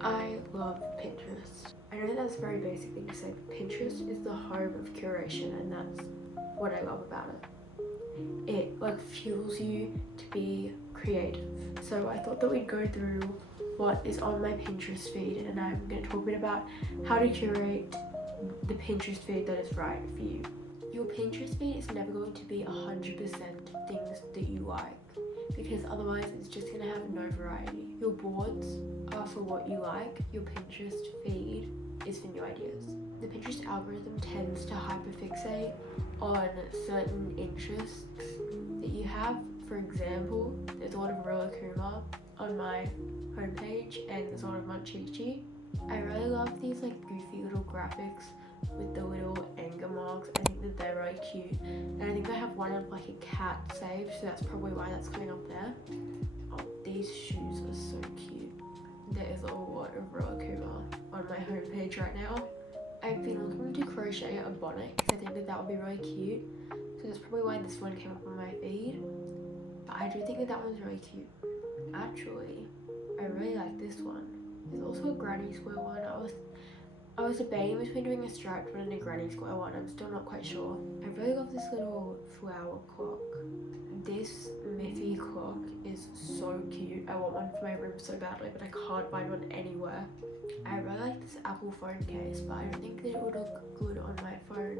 I love Pinterest. I know that's a very basic thing to say, but Pinterest is the home of curation, and that's what I love about it. It like fuels you to be creative. So I thought that we'd go through what is on my Pinterest feed, and I'm going to talk a bit about how to curate the Pinterest feed that is right for you. Your Pinterest feed is never going to be 100% things that you like, because otherwise it's just going to have no variety. Your boards are for what you like, your Pinterest feed is for new ideas. The Pinterest algorithm tends to hyperfixate on certain interests that you have. For example, there's a lot of Rilakkuma on my homepage, and there's a lot of Munchichi. I really love these like goofy little graphics with the little anger marks. I think that they're really cute, and I think I have one of like a cat saved, so that's probably why that's coming up there. Oh, these shoes are so cute. There is a lot of Rilakkuma on my homepage right now. I've been looking to crochet a bonnet because I think that that would be really cute, so that's probably why this one came up on my feed. But I do think that that one's really cute. Actually, I really like this one. There's also a granny square one. I was debating between doing a striped one and a granny square one. I'm still not quite sure. I really love this little flower clock. This Miffy clock is so cute. I want one for my room so badly, but I can't find one anywhere. I really like this Apple phone case, but I don't think that it would look good on my phone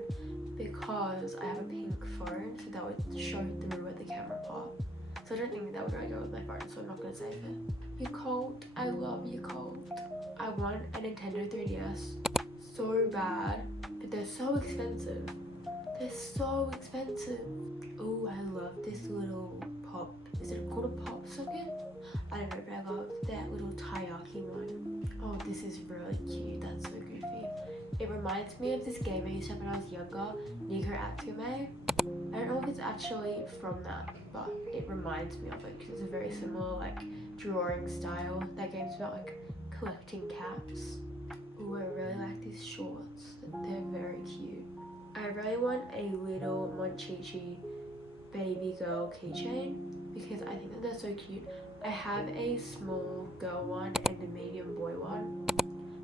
because I have a pink phone, so that would show through at the camera part. So I don't think that would really go with my phone, so I'm not going to save it. Yakult, I love Yakult. I want a Nintendo 3DS so bad, but they're so expensive. They're so expensive. Oh, I love this little pop. Is it called a pop socket? I don't know, but I love that little taiyaki one. Oh, this is really cute. That's so goofy. It reminds me of this game I used to have when I was younger, Nico Atsume. I don't know if it's actually from that, but it reminds me of it because it's a very similar like drawing style. That game's about like collecting cats. Ooh, I really like these shorts. They're very cute. I really want a little Monchichi baby girl keychain because I think that they're so cute. I have a small girl one and a medium boy one.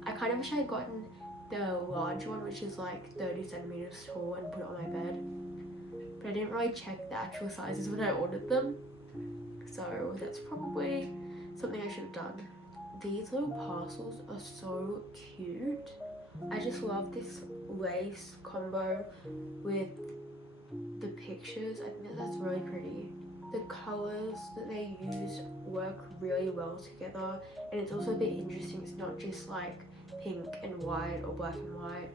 I kind of wish I had gotten the large one, which is like 30 centimeters tall, and put it on my bed. But I didn't really check the actual sizes when I ordered them. So that's probably something I should have done. These little parcels are so cute. I just love this lace combo with the pictures. I think that that's really pretty. The colours that they use work really well together, and it's also a bit interesting. It's not just like pink and white or black and white.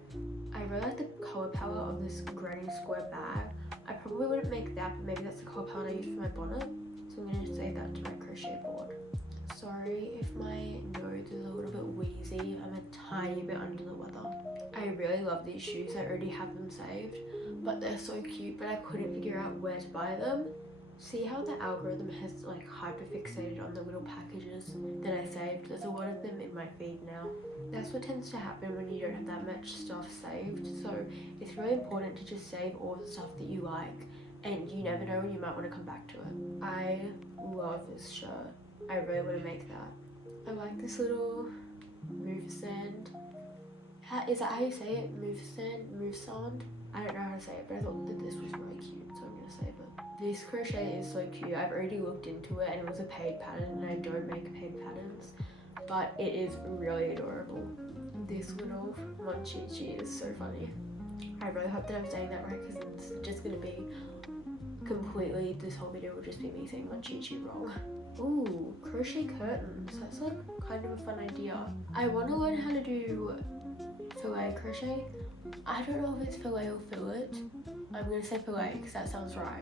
I really like the colour palette of this granny square bag. I probably wouldn't make that, but maybe that's the colour palette I use for my bonnet. So I'm going to save that to my crochet board. Sorry if my nose is a little bit wheezy. I'm a tiny bit under the weather. I really love these shoes. I already have them saved, but they're so cute, but I couldn't figure out where to buy them. See how the algorithm has like hyperfixated on the little packages that I saved? There's a lot of them in my feed now. That's what tends to happen when you don't have that much stuff saved. So it's really important to just save all the stuff that you like, and you never know when you might want to come back to it. I love this shirt. I really want to make that. I like this little Movestand. Is that how you say it? Movestand? I don't know how to say it, but I thought that this was really cute, so I'm going to save it. This crochet is so cute. I've already looked into it, and it was a paid pattern, and I don't make paid patterns, but it is really adorable. This little Monchichi is so funny. I really hope that I'm saying that right, because it's just going to be completely, this whole video will just be me saying Monchichi wrong. Ooh, crochet curtains. That's like kind of a fun idea. I want to learn how to do fillet crochet. I don't know if it's fillet or fillet. I'm going to say fillet because that sounds right.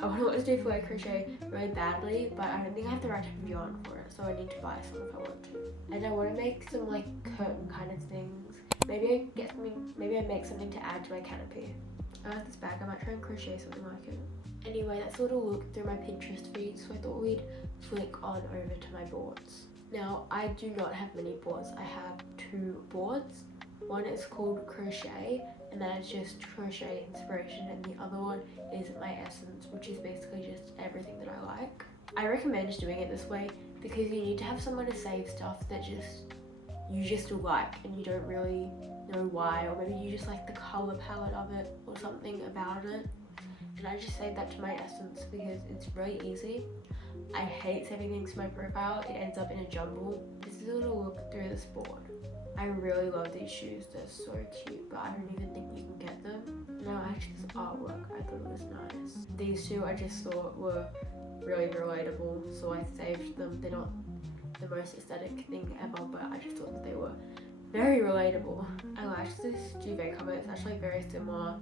I want to learn to do fillet crochet really badly, but I don't think I have the right type of yarn for it, so I need to buy some if I want to. And I want to make some like curtain kind of things. Maybe I make something to add to my canopy. I like this bag. I might try and crochet something like it. Anyway, that's a little look through my Pinterest feed, so I thought we'd flick on over to my boards. Now, I do not have many boards. I have 2 boards. One is called Crochet, and that is just crochet inspiration, and the other one is my essence, which is basically just everything that I like. I recommend just doing it this way because you need to have somewhere to save stuff that just you just like and you don't really know why, or maybe you just like the colour palette of it or something about it. And I just saved that to my Essence because it's really easy. I hate saving things to my profile. It ends up in a jumble. This is a little look through this board. I really love these shoes. They're so cute, but I don't even think you can get them. No, actually this artwork, I thought it was nice. These two I just thought were really relatable, so I saved them. They're not the most aesthetic thing ever, but I just thought that they were very relatable. I liked this duvet cover. It's actually very similar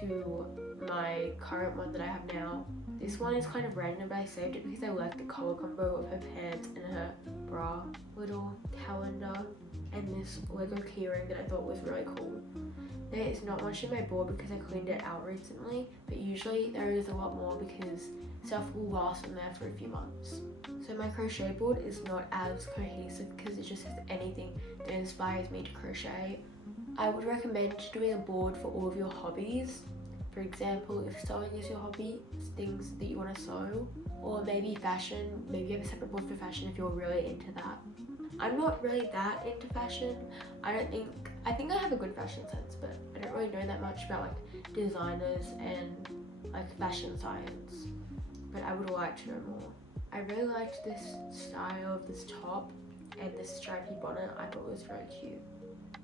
to my current one that I have now. This one is kind of random, but I saved it because I like the color combo of her pants and her bra. Little calendar and this Lego keyring that I thought was really cool. There is not much in my board because I cleaned it out recently, but usually there is a lot more because stuff will last in there for a few months. So my crochet board is not as cohesive because it just has anything that inspires me to crochet. I would recommend doing a board for all of your hobbies. For example, if sewing is your hobby, things that you want to sew, or maybe fashion, maybe you have a separate board for fashion if you're really into that. I'm not really that into fashion. I think I have a good fashion sense, but I don't really know that much about like designers and like fashion science, but I would like to know more. I really liked this style of this top and this stripy bonnet. I thought it was very cute.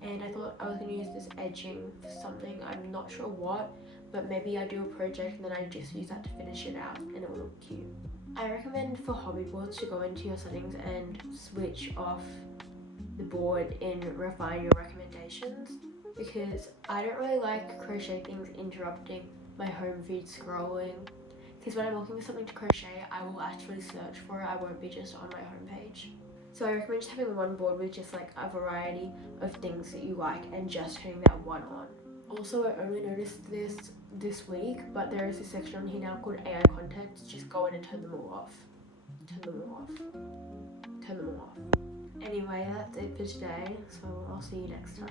And I thought I was going to use this edging for something, I'm not sure what, but maybe I do a project and then I just use that to finish it out and it will look cute. I recommend for hobby boards to go into your settings and switch off the board in refine your recommendations, because I don't really like crochet things interrupting my home feed scrolling, because when I'm looking for something to crochet I will actually search for it, I won't be just on my homepage. So I recommend just having one board with just like a variety of things that you like and just turning that one on. Also, I only noticed this week, but there is a section on here now called AI contacts. Just go in and turn them all off. Turn them all off. Turn them all off. Anyway, that's it for today, so I'll see you next time.